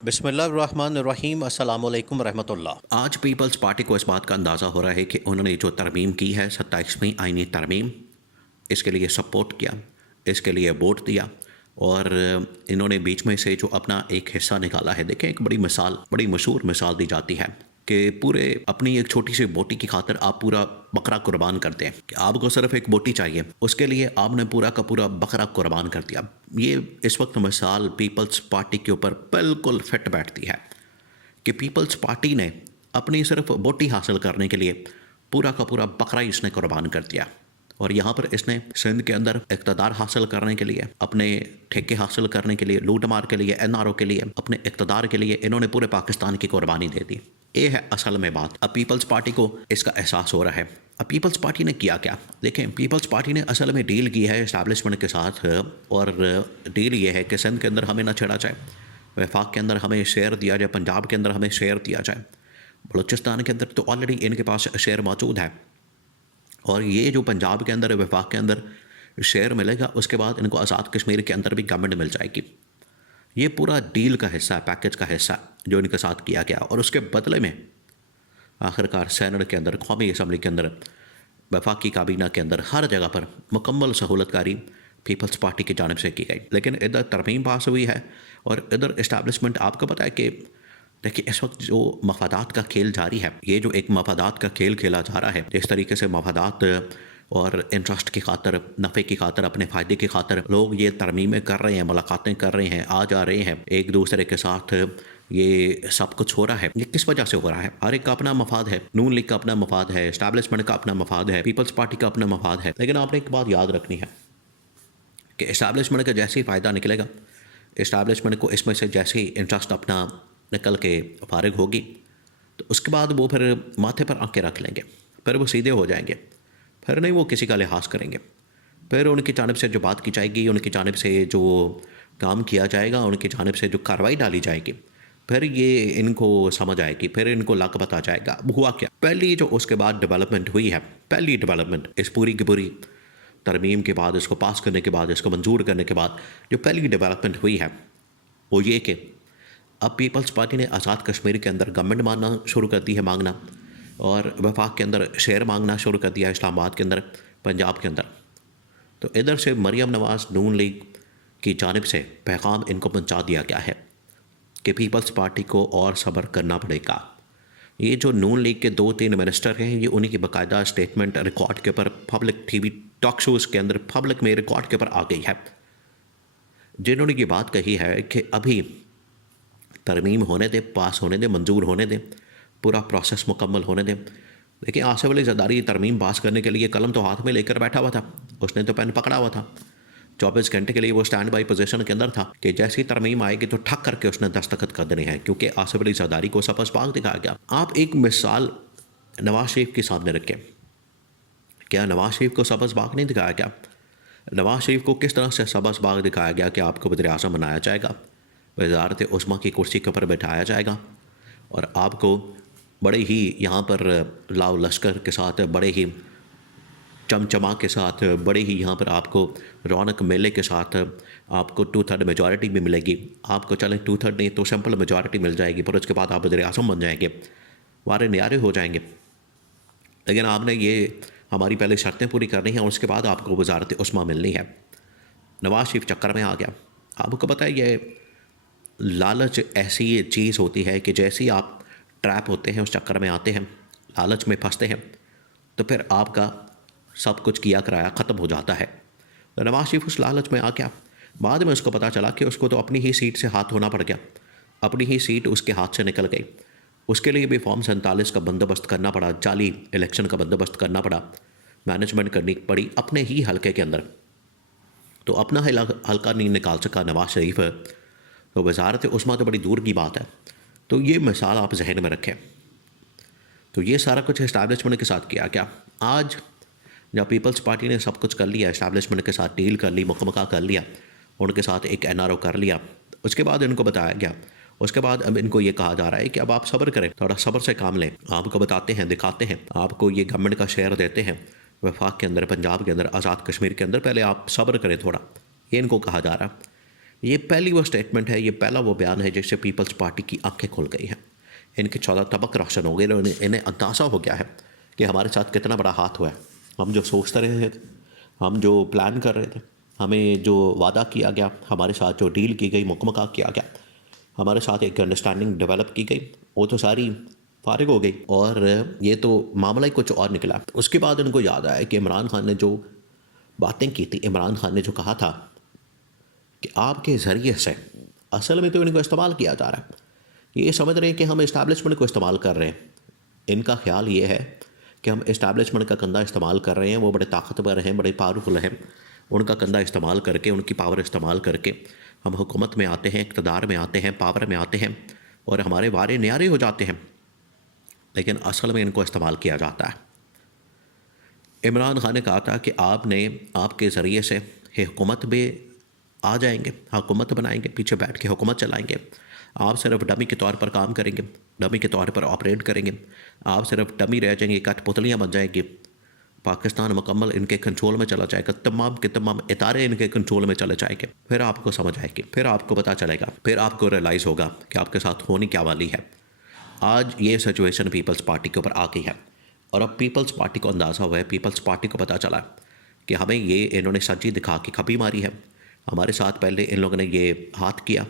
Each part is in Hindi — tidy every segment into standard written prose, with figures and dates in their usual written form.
बिस्मिल्लाहिर्रहमानिर्रहीम अस्सलामुअलैकुम रहमतुल्लाह। आज पीपल्स पार्टी को इस बात का अंदाज़ा हो रहा है कि उन्होंने जो तरमीम की है 27वीं आईनी तरमीम, इसके लिए सपोर्ट किया, इसके लिए वोट दिया और इन्होंने बीच में से जो अपना एक हिस्सा निकाला है। देखें, एक बड़ी मिसाल, बड़ी मशहूर मिसाल दी जाती है कि पूरे अपनी एक छोटी सी बोटी की खातिर आप पूरा बकरा कुर्बान करते हैं कि आपको सिर्फ एक बोटी चाहिए, उसके लिए आपने पूरा का पूरा बकरा कुर्बान कर दिया। ये इस वक्त मिसाल पीपल्स पार्टी के ऊपर बिल्कुल फिट बैठती है कि पीपल्स पार्टी ने अपनी सिर्फ बोटी हासिल करने के लिए पूरा का पूरा बकरा ही इसने कुर्बान कर दिया। और यहाँ पर इसने सिंध के अंदर इक़्तिदार हासिल करने के लिए, अपने ठेके हासिल करने के लिए, लूट मार के लिए, एनआरओ के लिए, अपने इक़्तिदार के लिए इन्होंने पूरे पाकिस्तान की कुर्बानी दे दी। ये है असल में बात। अब पीपल्स पार्टी को इसका एहसास हो रहा है। अब पीपल्स पार्टी ने किया क्या? देखें, पीपल्स पार्टी ने असल में डील की है इस्टेब्लिशमेंट के साथ और डील ये है कि सिंध के अंदर हमें ना छेड़ा जाए, वफाक के अंदर हमें शेयर दिया जाए, पंजाब के अंदर हमें शेयर दिया जाए, बलूचिस्तान के अंदर तो ऑलरेडी इनके पास शेयर मौजूद है और ये जो पंजाब के अंदर वफाक के अंदर शेयर मिलेगा, उसके बाद इनको आज़ाद कश्मीर के अंदर भी गवर्नमेंट मिल जाएगी। ये पूरा डील का हिस्सा है, पैकेज का हिस्सा जो इनके साथ किया गया। और उसके बदले में आखिरकार सेनेट के अंदर, कौमी असम्बली के अंदर, वफाकी काबीना के अंदर हर जगह पर मुकम्मल सहूलतकारी पीपल्स पार्टी की जानिब से की गई। लेकिन इधर तरमीम पास हुई है और इधर इस्टेब्लिशमेंट, आपको पता है कि देखिए इस वक्त जो मफादात का खेल जारी है, ये जो एक मफादात का खेल खेला जा रहा है, जिस तरीके से मफादात और इंटरेस्ट की खातर, नफ़े की खातर, अपने फ़ायदे की खातर लोग ये तरमीमें कर रहे हैं, मुलाकातें कर रहे हैं, आ जा रहे हैं एक दूसरे के साथ, ये सब कुछ हो रहा है। ये किस वजह से हो रहा है? हर एक का अपना मफाद है। नून लीग का अपना मफाद है, इस्टेब्लिशमेंट का अपना मफाद है, पीपल्स पार्टी का अपना मफाद है। लेकिन आपने एक बात याद रखनी है कि इस्टेब्लिशमेंट का जैसे ही फ़ायदा निकलेगा, इस्टेब्लिशमेंट को इसमें से जैसे ही इंटरेस्ट अपना निकल के फारिग होगी, तो उसके बाद वो फिर माथे पर आंखें रख लेंगे, फिर वो सीधे हो जाएंगे, फिर नहीं वो किसी का लिहाज करेंगे, फिर उनकी जानिब से जो बात की जाएगी, उनकी जानिब से जो काम किया जाएगा, उनकी जानिब से जो कार्रवाई डाली जाएगी, फिर ये इनको समझ आएगी, फिर इनको लक पता जाएगा। अब हुआ क्या? पहली जो उसके बाद डेवलपमेंट हुई है, पहली डेवलपमेंट इस पूरी की पूरी तरमीम के बाद, इसको पास करने के बाद, इसको मंजूर करने के बाद जो पहली डेवलपमेंट हुई है वो ये कि अब पीपल्स पार्टी ने आज़ाद कश्मीर के अंदर गवर्नमेंट मानना शुरू कर दी है, मांगना, और वफाक के अंदर शेयर मांगना शुरू कर दिया है, इस्लामाबाद के अंदर, पंजाब के अंदर। तो इधर से मरियम नवाज़ नून लीग की जानिब से पैगाम इनको पहुंचा दिया गया है कि पीपल्स पार्टी को और सब्र करना पड़ेगा। ये जो नून लीग के 2-3 मिनिस्टर हैं, ये उन्हीं की बाकायदा स्टेटमेंट रिकॉर्ड के ऊपर, पब्लिक टीवी टॉक शोज़ के अंदर, पब्लिक में रिकॉर्ड के ऊपर आ गई है, जिन्होंने ये बात कही है कि अभी तरमीम होने दे, पास होने दे, मंजूर होने दे, पूरा प्रोसेस मुकम्मल होने दे। देखिए, आसिफ अली ज़रदारी तरमीम पास करने के लिए कलम तो हाथ में लेकर बैठा हुआ था, उसने तो पेन पकड़ा हुआ था, 24 घंटे के लिए वो स्टैंड बाई पोजीशन के अंदर था कि जैसी तरमीम आएगी तो ठक करके उसने दस्तखत कर देने हैं, क्योंकि आसिफ अली ज़रदारी को सबस बाग दिखाया गया। आप एक मिसाल नवाज शरीफ के सामने रखें, क्या नवाज शरीफ को सबस बाग नहीं दिखाया गया? नवाज शरीफ को किस तरह से सबस बाग दिखाया गया कि आपको वज़ीर आज़म बनाया जाएगा, वज़ारत उस्मा की कुर्सी के ऊपर बैठाया जाएगा और आपको बड़े ही यहाँ पर लाव लश्कर के साथ, बड़े ही चमचमा के साथ, बड़े ही यहाँ पर आपको रौनक मेले के साथ आपको 2/3 मेजॉरिटी भी मिलेगी। आपको चलें 2/3 नहीं तो सिंपल मेजॉरिटी मिल जाएगी, फिर उसके बाद आप वज़ीर आज़म बन जाएंगे, वारे न्यारे हो जाएंगे। लेकिन आपने ये हमारी पहले शर्तें पूरी करनी हैं और उसके बाद आपको वज़ारत उस्मा मिलनी है। नवाज शरीफ चक्कर में आ गया। आपको पता है, ये लालच ऐसी चीज़ होती है कि जैसे ही आप ट्रैप होते हैं, उस चक्कर में आते हैं, लालच में फंसते हैं, तो फिर आपका सब कुछ किया कराया ख़त्म हो जाता है। तो नवाज शरीफ उस लालच में आ गया। बाद में उसको पता चला कि उसको तो अपनी ही सीट से हाथ धोना पड़ गया, अपनी ही सीट उसके हाथ से निकल गई। उसके लिए भी फॉर्म 47 का बंदोबस्त करना पड़ा, जाली इलेक्शन का बंदोबस्त करना पड़ा, मैनेजमेंट करनी पड़ी अपने ही हल्के के अंदर। तो अपना हल्का नहीं निकाल सका नवाज शरीफ, तो वज़ारत उस्मा तो बड़ी दूर की बात है। तो ये मिसाल आप जहन में रखें। तो ये सारा कुछ इस्टेब्लिशमेंट के साथ किया क्या? आज जब पीपल्स पार्टी ने सब कुछ कर लिया, इस्टेब्लिशमेंट के साथ डील कर ली, मुकम्मल कर लिया, उनके साथ एक एनआरओ कर लिया, उसके बाद इनको बताया गया, उसके बाद अब इनको ये कहा जा रहा है कि अब आप सब्र करें, थोड़ा सब्र से काम लें, आपको बताते हैं, दिखाते हैं, आपको ये गवर्नमेंट का शेयर देते हैं वफाक के अंदर, पंजाब के अंदर, आज़ाद कश्मीर के अंदर, पहले आप सब्र करें थोड़ा, ये इनको कहा जा रहा है। ये पहली वो स्टेटमेंट है, ये पहला वो बयान है जिससे पीपल्स पार्टी की आंखें खुल गई हैं। इनके 14 तबक रोशन हो गए और इन्हें अंदाज़ा हो गया है कि हमारे साथ कितना बड़ा हाथ हुआ है। हम जो सोचते रहे थे, हम जो प्लान कर रहे थे, हमें जो वादा किया गया, हमारे साथ जो डील की गई, मुकम्मल किया गया, हमारे साथ एक अंडरस्टैंडिंग डेवलप की गई, वो तो सारी फारिग हो गई और ये तो मामला ही कुछ और निकला। उसके बाद इनको याद आया कि इमरान खान ने जो बातें की थी, इमरान खान ने जो कहा था कि आपके ज़रिए से असल में तो इनको इस्तेमाल किया जा रहा है। ये समझ रहे हैं कि हम इस्टेब्लिशमेंट को इस्तेमाल कर रहे हैं। इनका ख्याल ये है कि हम इस्टेब्लिशमेंट का कंधा इस्तेमाल कर रहे हैं, वो बड़े ताकतवर हैं, बड़े पावरफुल हैं। उनका कंधा इस्तेमाल करके, उनकी पावर इस्तेमाल करके हम हुकूमत में आते हैं, इक़्तिदार में आते हैं, पावर में आते हैं और हमारे वारे न्यारे हो जाते हैं। लेकिन असल में इनको इस्तेमाल किया जाता है। इमरान खान ने कहा था कि आपके ज़रिए से हुकूमत में आ जाएंगे, हुकूमत बनाएंगे, पीछे बैठ के हुकूमत चलाएंगे। आप सिर्फ डमी के तौर पर काम करेंगे, डमी के तौर पर ऑपरेट करेंगे। आप सिर्फ डमी रह जाएंगे, कठपुतलियाँ बन जाएंगी। पाकिस्तान मुकम्मल इनके कंट्रोल में चला जाएगा, तमाम के तमाम इदारे इनके कंट्रोल में चले जाएंगे। फिर आपको समझ आएगी, फिर आपको पता चलेगा, फिर आपको रियलाइज़ होगा कि आपके साथ होने क्या वाली है। आज ये सिचुएशन पीपल्स पार्टी के ऊपर आ गई है और अब पीपल्स पार्टी को अंदाज़ा हुआ है, पीपल्स पार्टी को पता चला कि हमें ये इन्होंने सज्जी दिखा के खपी मारी है। हमारे साथ पहले इन लोगों ने ये हाथ किया,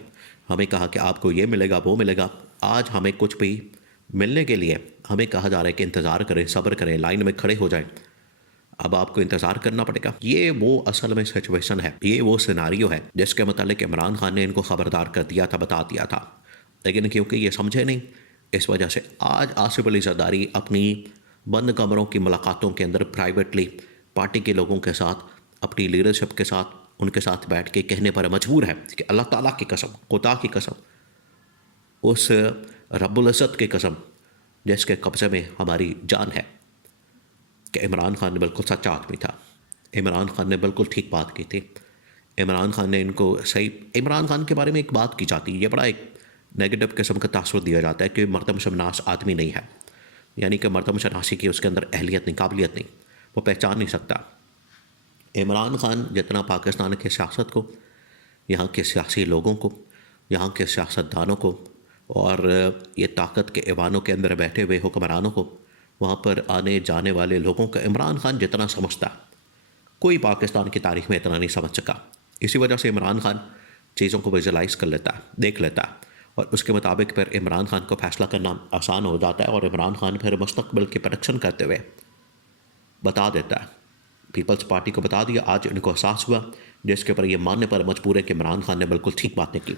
हमें कहा कि आपको ये मिलेगा, वो मिलेगा। आज हमें कुछ भी मिलने के लिए हमें कहा जा रहा है कि इंतज़ार करें, सब्र करें, लाइन में खड़े हो जाएं। अब आपको इंतज़ार करना पड़ेगा। ये वो असल में सिचुएशन है, ये वो सिनारियो है जिसके मतलब इमरान खान ने इनको ख़बरदार कर दिया था, बता दिया था। लेकिन क्योंकि ये समझे नहीं, इस वजह से आज आसिफ अली ज़रदारी अपनी बंद कमरों की मुलाकातों के अंदर प्राइवेटली पार्टी के लोगों के साथ, अपनी लीडरशिप के साथ, उनके साथ बैठ के कहने पर मजबूर है कि अल्लाह ताला की कसम, खुदा की कसम, उस रब्बुल इज़्ज़त की कसम जिसके कब्ज़े में हमारी जान है, कि इमरान खान ने बिल्कुल सच्चा आदमी था। इमरान खान ने बिल्कुल ठीक बात की थी। इमरान खान ने इनको सही, इमरान खान के बारे में एक बात की जाती है, ये बड़ा एक नेगेटिव किस्म का तासुर दिया जाता है कि मर्दम शनास आदमी नहीं है, यानी कि मर्दम शनासी की उसके अंदर अहलियत नहीं, काबिलियत नहीं, वो पहचान नहीं सकता। इमरान खान जितना पाकिस्तान के सियासत को, यहाँ के सियासी लोगों को, यहाँ के सियासतदानों को और ये ताकत के ऐवानों के अंदर बैठे हुए हुक्मरानों को, वहाँ पर आने जाने वाले लोगों का इमरान खान जितना समझता, कोई पाकिस्तान की तारीख में इतना नहीं समझ सका। इसी वजह से इमरान खान चीज़ों को विजुलाइज़ कर लेता है, देख लेता है और उसके मुताबिक फिर इमरान खान को फैसला करना आसान हो जाता है और इमरान खान फिर मुस्तकबिल की प्रेडिक्शन करते हुए बता देता है। पीपल्स पार्टी को बता दिया, आज इनको एहसास हुआ, जिसके ऊपर ये मानने पर मजबूर है कि इमरान खान ने बिल्कुल ठीक बातें की।